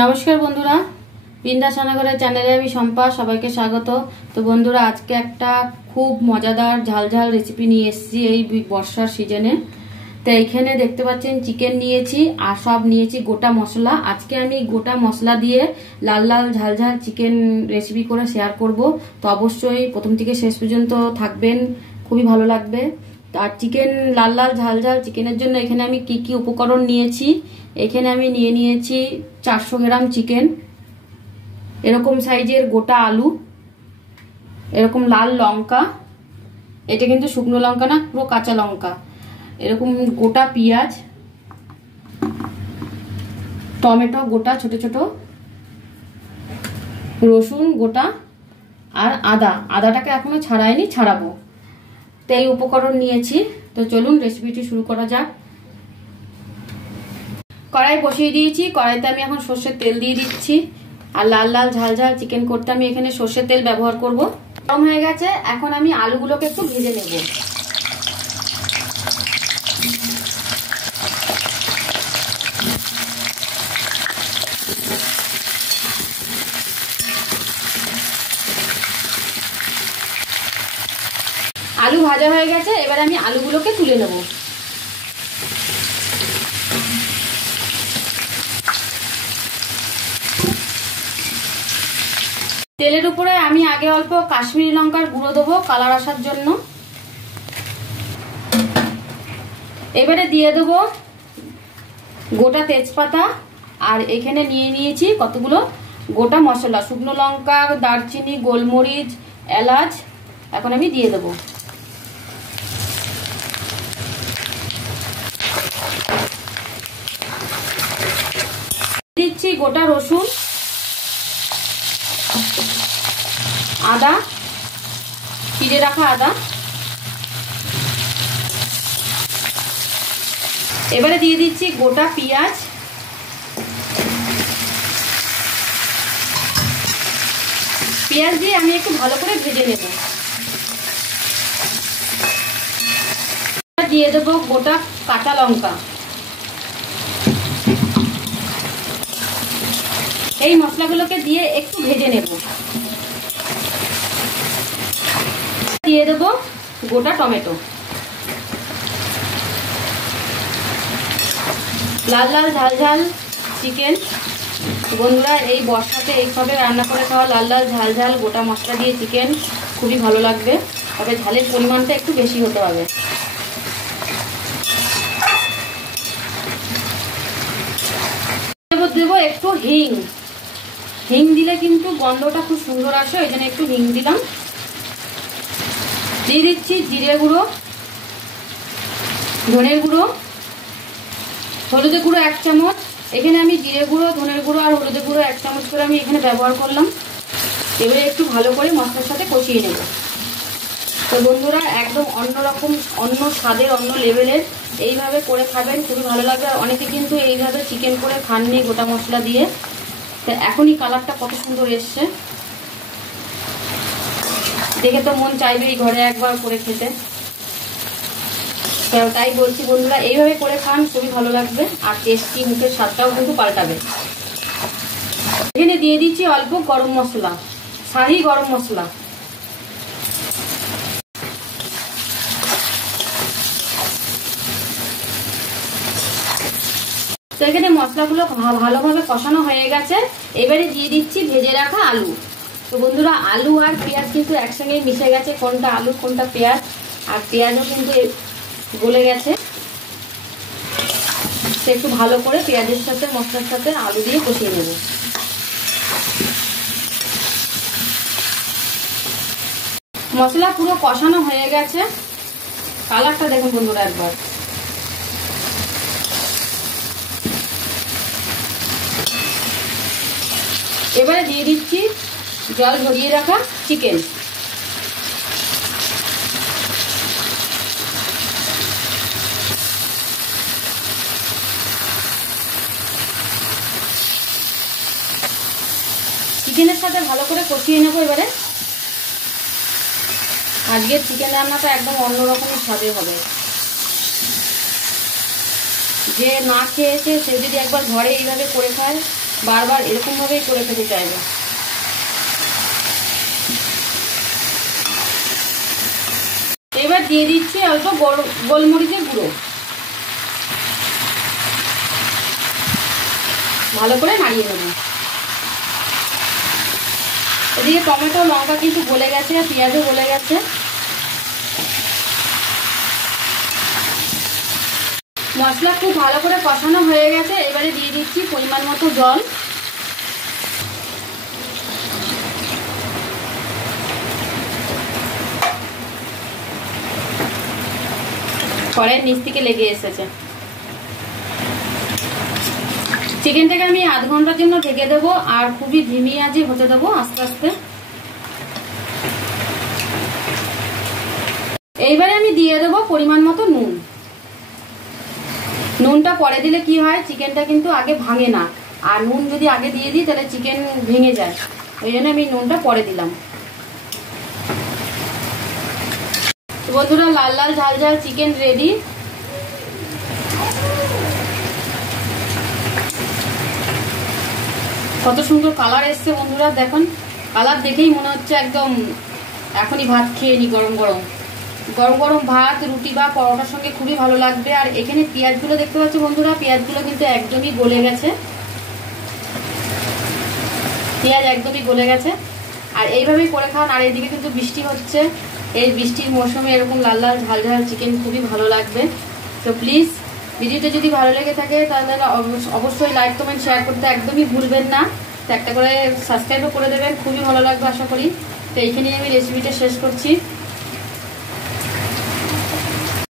নমস্কার বন্ধুরা, বিন্দাস রান্নাঘরের চ্যানেলে আমি শম্পা, সবাইকে স্বাগত। তো বন্ধুরা, আজকে একটা খুব মজাদার ঝালঝাল রেসিপি নিয়ে এসেছি এই বর্ষার সিজনে। তো এইখানে দেখতে পাচ্ছেন চিকেন নিয়েছি আর সব নিয়েছি গোটা মশলা। আজকে আমি গোটা মশলা দিয়ে লাল লাল ঝালঝাল চিকেন রেসিপি করে শেয়ার করব। তো অবশ্যই প্রথম থেকে শেষ পর্যন্ত থাকবেন, খুবই ভালো লাগবে। আর চিকেন লাল লাল ঝালঝাল চিকেনের জন্য এখানে আমি কি কি উপকরণ নিয়েছি, এখানে আমি নিয়েছি 400 গ্রাম চিকেন, এরকম সাইজের গোটা আলু, এরকম লাল লঙ্কা, এটা কিন্তু শুকনো লঙ্কা না, পুরো কাঁচা লঙ্কা, এরকম গোটা পেঁয়াজ, টমেটো গোটা ছোট ছোট, রসুন গোটা আর আদাটাকে এখনো ছাড়াইনি, ছাড়াবো। তো এই উপকরণ নিয়েছি। তো চলুন রেসিপিটি শুরু করা যাক। কড়াই বসিয়ে দিয়েছি, কড়াইতে আমি এখন সর্ষের তেল দিয়ে দিচ্ছি। আর লাল লাল ঝালঝাল চিকেন করতে আমি এখানে সর্ষের তেল ব্যবহার করব। গরম হয়ে গেছে, এখন আমি আলুগুলোকে একটু ভেজে নেব। আলু ভাজা হয়ে গেছে, এবার আমি আলুগুলোকে তুলে নেব। তেলের উপরে আমি আগে অল্প কাশ্মীরি লঙ্কার গুঁড়ো দেবো কালার আসার জন্য। এবারে দিয়ে দেবো গোটা তেজপাতা, আর এখানে নিয়েছি কতগুলো গোটা মশলা, শুকনো লঙ্কা, দারচিনি, গোলমরিচ, এলাচ, এখন আমি দিয়ে দেবো। দিচ্ছি গোটা রসুন, আদা, চিড়ে রাখা আদা। এবারে দিয়ে দিচ্ছি গোটা পেঁয়াজ, পেঁয়াজ দিয়ে আমি একটু ভালো করে ভেজে নেব। দিয়ে দেবো গোটা কাঁচা লঙ্কা। এই মশলাগুলোকে দিয়ে একটু ভেজে নেব। দিয়ে দেবো গোটা টমেটো। লাল লাল ঝাল ঝাল চিকেন বন্ধুরা, এই বর্ষাতে এইভাবে রান্না করে খাওয়া লাল লাল ঝাল ঝাল গোটা মশলা দিয়ে চিকেন খুবই ভালো লাগবে। তবে ঝালের পরিমাণটা একটু বেশি হতে হবে। দেবো একটু হিং, হিং দিলে কিন্তু গন্ধটা খুব সুন্দর আসে, ওই জন্য একটু হিং দিলাম। দিয়ে দিচ্ছি জিরে গুঁড়ো, ধনের গুঁড়ো, হলুদের গুঁড়ো 1 চামচ। এখানে আমি জিরে গুঁড়ো, ধনের গুঁড়ো আর হলুদের গুঁড়ো 1 চামচ করে আমি এখানে ব্যবহার করলাম। এবারে একটু ভালো করে মশলার সাথে কষিয়ে নেব। তো বন্ধুরা, একদম অন্যরকম, অন্য স্বাদের, অন্য লেভেলের, এইভাবে করে খাবেন, খুবই ভালো লাগবে। আর অনেকে কিন্তু এইভাবে চিকেন করে খাননি গোটা মশলা দিয়ে। তো এখনই কালারটা কত সুন্দর এসছে, দেখে তো মন চাইবে এই ঘরে একবার করে খেতে। তাই বলছি বন্ধুরা, এইভাবে করে খান, খুবই ভালো লাগবে আর টেস্টি, মুখের স্বাদটাও কিন্তু পাল্টাবে। এখানে দিয়ে দিচ্ছি অল্প গরম মশলা, শাহি গরম মশলা। তো এখানে মশলাগুলো ভালোভাবে কষানো হয়ে গেছে। এবারে দিয়ে দিচ্ছি ভেজে রাখা আলু। তো বন্ধুরা, আলু আর পেঁয়াজ কিন্তু একসঙ্গে মিশে গেছে, কোনটা আলু কোনটা পেঁয়াজ, আর পেঁয়াজও কিন্তু গলে গেছে। একটু ভালো করে পেঁয়াজের সাথে মশলার সাথে আলু দিয়ে কষিয়ে নেব। মশলা পুরো কষানো হয়ে গেছে, কালারটা দেখুন বন্ধুরা একবার। এবারে দিয়ে দিচ্ছি জল ঝরিয়ে রাখা চিকেন। চিকেনের সাথে ভালো করে কষিয়ে নেবো। এবারে আজকের চিকেন রান্নাটা একদম অন্যরকমের স্বাদের হবে। যে না খেয়েছে সে যদি একবার ঘরে এইভাবে করে খায় বারবার এরকমভাবেই করে খেতে চাইবে। এবার দিয়ে দিচ্ছি অল্প গোলমরিচের গুঁড়ো, ভালো করে নাড়িয়ে নেব। এদিকে টমেটো লঙ্কা কিন্তু গলে গেছে আর পেঁয়াজও গলে গেছে। মশলা খুব ভালো করে কষানো হয়ে গেছে। এবারে দিয়ে দিচ্ছি পরিমাণ মতো জল। কড়াইয়ের নিচ থেকে লেগে এসেছে। চিকেনটাকে আমি আধ ঘন্টার জন্য ঢেকে দেবো আর খুবই ধিমি আঁচে হতে দেবো আস্তে আস্তে। এইবারে আমি দিয়ে দেবো পরিমাণ মতো নুন। নুনটা পরে দিলে কি হয়, চিকেনটা কিন্তু আগে ভাঙে না, আর নুন যদি আগে দিয়ে দিই তাহলে চিকেন ভেঙে যায়, ওই জন্য আমি নুনটা পরে দিলাম। বন্ধুরা লাল লাল ঝাল ঝাল চিকেন রেডি। কত সুন্দর কালার এসছে বন্ধুরা, দেখুন কালার দেখেই মনে হচ্ছে একদম এখনই ভাত খেয়ে নি। গরম গরম গরম গরম ভাত, রুটি বা পরোটার সঙ্গে খুবই ভালো লাগবে। আর এখানে পেঁয়াজগুলো দেখতে পাচ্ছ বন্ধুরা, পেঁয়াজগুলো কিন্তু একদমই গলে গেছে, পেঁয়াজ একদমই গলে গেছে। আর এইভাবেই করে খান। আর এইদিকে কিন্তু বৃষ্টি হচ্ছে, এই বৃষ্টির মৌসুমে এরকম লাল লাল ঝাল ঝাল চিকেন খুবই ভালো লাগবে। তো প্লিজ ভিডিওটা যদি ভালো লেগে থাকে তাহলে অবশ্যই লাইক কমেন্ট শেয়ার করতে একদমই ভুলবেন না। তো একটা করে সাবস্ক্রাইবও করে দেবেন, খুবই ভালো লাগবে আশা করি। তো এইখানেই আমি রেসিপিটা শেষ করছি।